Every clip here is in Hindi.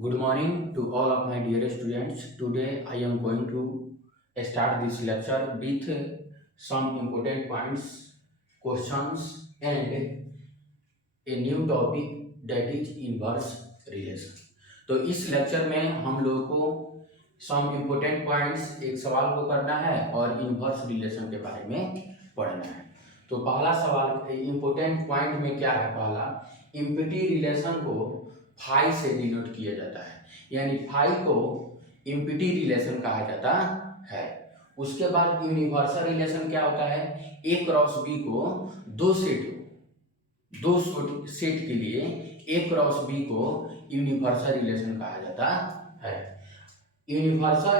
Good morning to all of my dear students. Today I am going to start this lecture with some important points, questions and a new topic that is inverse relation. तो इस लेक्चर में हम लोगों को सम इम्पोर्टेंट पॉइंट्स एक सवाल को करना है और इन्वर्स रिलेशन के बारे में पढ़ना है। तो पहला सवाल इम्पोर्टेंट पॉइंट में क्या है? पहला, इम्पिटी रिलेशन को फाई से डिनोट किया जाता है, यानी फाई को इम्पिटी रिलेशन कहा जाता है। उसके बाद यूनिवर्सल रिलेशन क्या होता है? ए क्रॉस बी को दो सेट के लिए ए क्रॉस बी को यूनिवर्सल रिलेशन कहा जाता है। यूनिवर्सल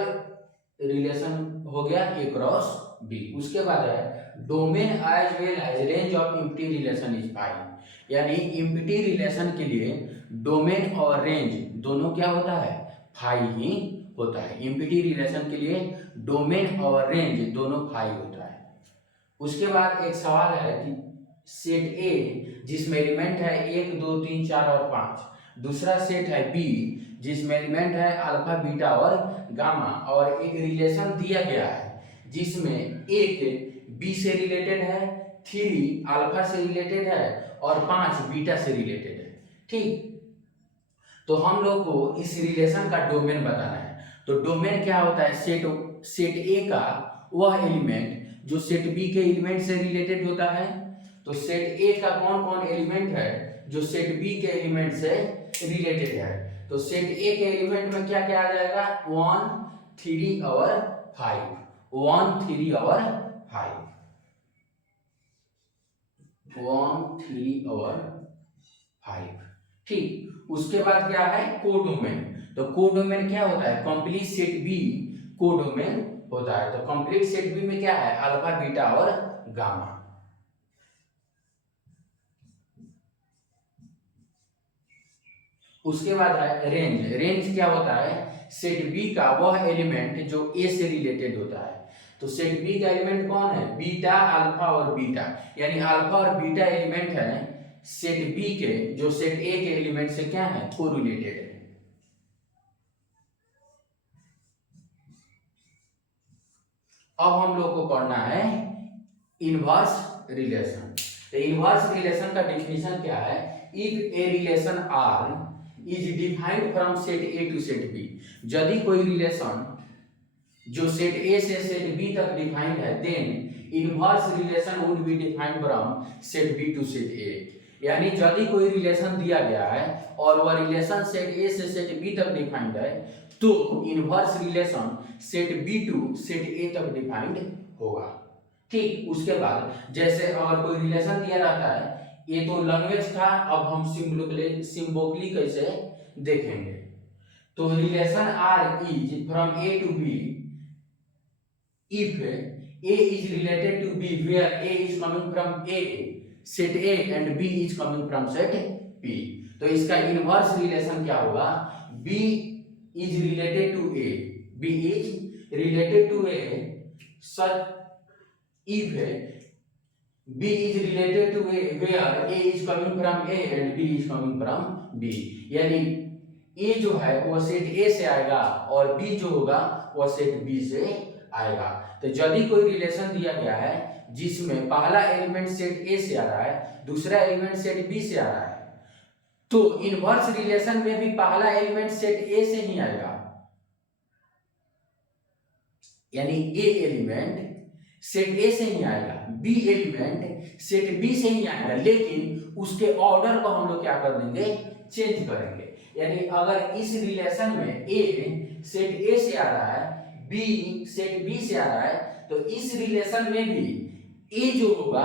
रिलेशन हो गया ए क्रॉस बी। उसके बाद है domain as well as range of empty relation is phi, यानी इम्पिटी रिलेशन के लिए डोमेन और रेंज दोनों क्या होता है? फाई ही होता है। इम्पिटी रिलेशन के लिए डोमेन और रेंज दोनों फाई होता है। उसके बाद एक सवाल है कि सेट ए जिसमें एलिमेंट है 1 2 3 4 और 5, दूसरा सेट है बी जिसमें एलिमेंट है अल्फा बीटा और गामा, और एक रिलेशन दिया गया है जिसमें एक बी से रिलेटेड है, 3 अल्फा से रिलेटेड है और 5 बीटा से रिलेटेड है। ठीक, तो हम लोग को इस रिलेशन का डोमेन बताना है। तो डोमेन क्या होता है? सेट ए का वह एलिमेंट जो सेट बी के एलिमेंट से रिलेटेड होता है। तो सेट ए का कौन कौन एलिमेंट है जो सेट बी के एलिमेंट से रिलेटेड है? तो सेट ए के एलिमेंट में क्या क्या आ जाएगा? 1 3 और 5, 1 3 और 5, 1 3 और 5। ठीक, उसके बाद क्या है? कोडोमेन। तो कोडोमेन क्या होता है? कंप्लीट सेट बी कोडोमेन होता है। तो कंप्लीट सेट बी में क्या है? अल्फा बीटा और गामा। उसके बाद है रेंज। रेंज क्या होता है? सेट बी का वह एलिमेंट जो ए से रिलेटेड होता है। तो सेट बी का एलिमेंट कौन है? बीटा अल्फा और बीटा, यानी अल्फा और बीटा एलिमेंट है सेट बी के जो सेट ए के एलिमेंट से क्या है? कोरिलेटेड है। अब हम लोग को पढ़ना है इनवर्स रिलेशन। तो इनवर्स रिलेशन का डेफिनेशन क्या है? If a relation R is defined from set A to set B, यदि कोई रिलेशन जो सेट ए से सेट बी तक डिफाइंड है, then inverse relation would be defined from set B to set A, यानी यदि कोई रिलेशन दिया गया है और वह रिलेशन सेट ए से सेट बी तक डिफाइंड है, तो inverse relation set B to set A तक डिफाइंड होगा। ठीक, उसके बाद जैसे अगर कोई रिलेशन दिया रहता है, ये तो लैंग्वेज था, अब हम सिंबॉलिकली कैसे देखेंगे। तो relation R is from A to B if a is related to b where a is coming from a set a and b is coming from set b, तो इसका इनवर्स रिलेशन क्या होगा? b is related to a, b is related to a such if b is related to a where a is coming from a and b is coming from b, यानी a जो है वो सेट a से आएगा और b जो होगा वो सेट b से आएगा। तो यदि कोई रिलेशन दिया गया है जिसमें पहला एलिमेंट सेट ए से आ रहा है, दूसरा एलिमेंट सेट बी से आ रहा है, तो इनवर्स रिलेशन में भी पहला एलिमेंट सेट ए से ही आएगा, यानी ए एलिमेंट सेट ए से ही आएगा, बी एलिमेंट सेट बी से ही आएगा, लेकिन उसके ऑर्डर को हम लोग क्या कर देंगे? चेंज करेंगे। यानी अगर इस रिलेशन में ए सेट ए से आ रहा है, बी सेट बी से आ रहा है, तो इस रिलेशन में भी ए जो होगा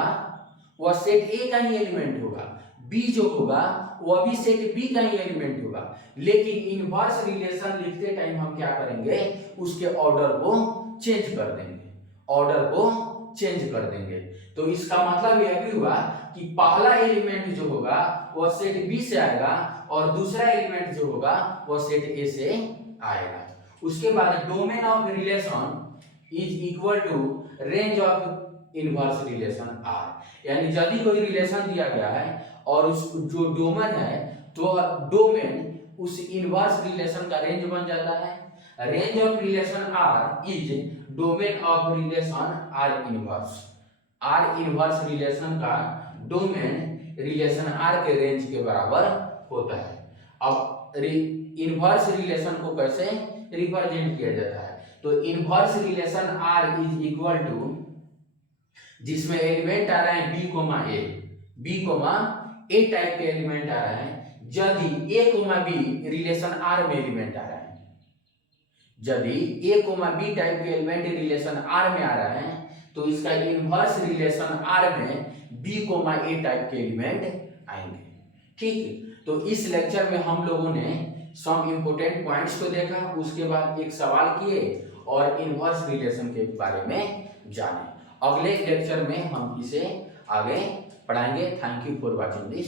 वह सेट ए का ही एलिमेंट होगा, बी जो होगा वह भी सेट बी का ही एलिमेंट होगा, लेकिन इनवर्स रिलेशन लिखते टाइम हम क्या करेंगे? उसके ऑर्डर को चेंज कर देंगे, ऑर्डर को चेंज कर देंगे। तो इसका मतलब यह भी हुआ कि पहला एलिमेंट जो होगा वह सेट बी से आएगा और दूसरा एलिमेंट जो होगा वह सेट ए से आएगा। उसके बाद domain of relation is equal to range of inverse relation R, यानी यदि कोई रिलेशन दिया गया है और उस जो डोमेन है, तो डोमेन उस इनवर्स रिलेशन का रेंज बन जाता है। Range of relation R is domain of relation R inverse. R inverse relation का डोमेन रिलेशन आर के रेंज के बराबर होता है। अब इनवर्स रिलेशन को कैसे रिप्रेजेंट किया जाता है, तो inverse relation R is equal to, जिसमें एलिमेंट आ रहा है बी कोमा ए टाइप के एलिमेंट आ रहा है, यदि A comma B relation R में एलिमेंट आ रहा है, यदि ए कोमा बी टाइप के एलिमेंट रिलेशन आर में आ रहा है, तो इसका इनवर्स रिलेशन आर में बी कोमा ए टाइप के एलिमेंट आएंगे। ठीक है, तो इस लेक्चर में हम लोगों ने सम इंपोर्टेंट पॉइंट्स को देखा, उसके बाद एक सवाल किए और इनवर्स रिलेशन के बारे में जाने। अगले लेक्चर में हम इसे आगे पढ़ाएंगे। Thank you for watching this.